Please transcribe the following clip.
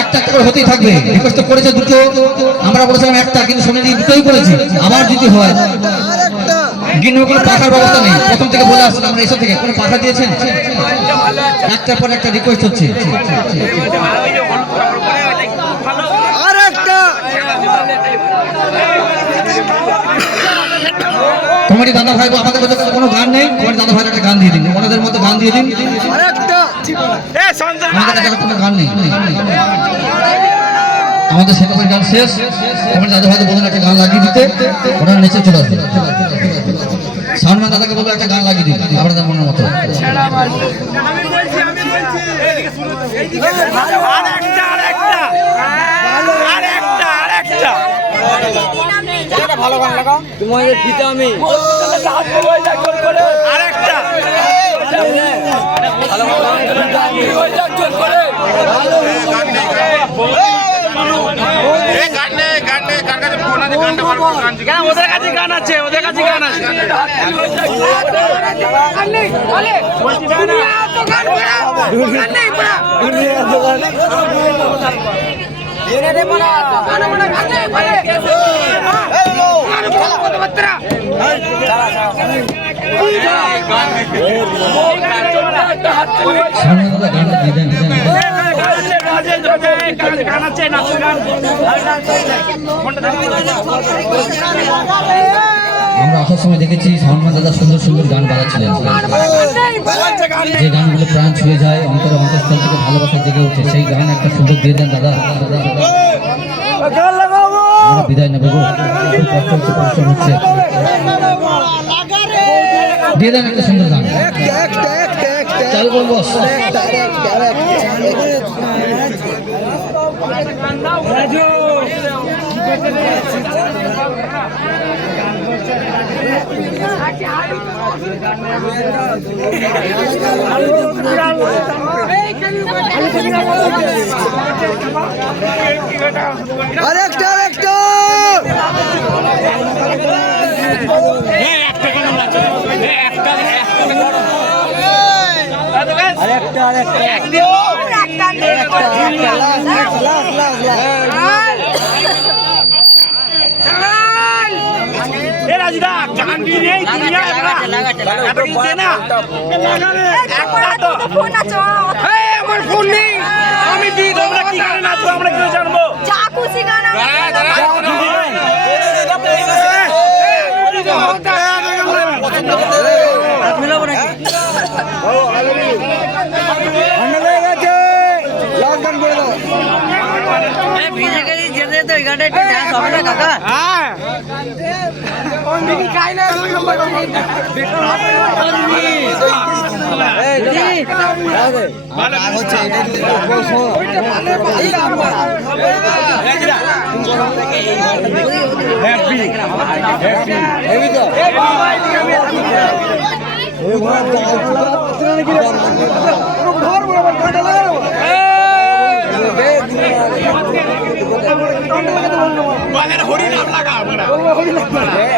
একটা একটা করে হতেই থাকবে। রিকোয়েস্ট করেছে দুটো, আমরা বলেছিলাম একটা, কিন্তু সোনালি দুটোই করেছি। আবার যদি হয় গিন্নি কোনো পাখার ব্যবস্থা নেই, প্রথম থেকে বলে আসছিলাম আমরা এসব থেকে কোনো পাখা দিয়েছেন? একটার পর একটা রিকোয়েস্ট হচ্ছে। তোমারই দাদা ভাই, আমাদের মধ্যে কোনো গান নেই, তোমার দাদা ভাইয়ের একটা গান দিয়ে দিন, ওনাদের মধ্যে গান দিয়ে দিন। আমাদের কাছে কোনো গান নেই, আমাদের সেরকম গান শেষ। তোমার দাদা ভাইকে বলুন একটা গান লাগিয়ে দিতে, ওরা নিচে চলে আসবে। সালমান দাদাকে বলবো একটা গান লাগিয়ে দিন আপনাদের মনের মতো। ভালো গান লাগাও তোমাদের দিতে আমি আরেকটা ওদের কাছে গান আছে, ওদের কাছে গান আছে। আমরা আসার সময় দেখেছি সালমান দাদা সুন্দর সুন্দর গান বাজাচ্ছিলেন, যে গানগুলো প্রাণ ছুঁয়ে যায়, অন্তরে অন্তঃস্থল থেকে ভালোবাসা জেগে ওঠে। সেই গান একটা সুন্দর দিয়ে দেন দাদা। আমরা বিদায় নেবো, কষ্ট হচ্ছে, পরিশ্রম হচ্ছে, দিয়ে দেন একটা সুন্দর গান। চালু করুন বস। আরেকটা আমার ফোন নেই, আমি দিই, তোমরা কি গানে নাচো আমরা কি জানবো? যা খুশি গান ভিজে গেছি যেতে তো এই গানটা একটু ডান্স হবে না কাকা? হরি নাম লাগা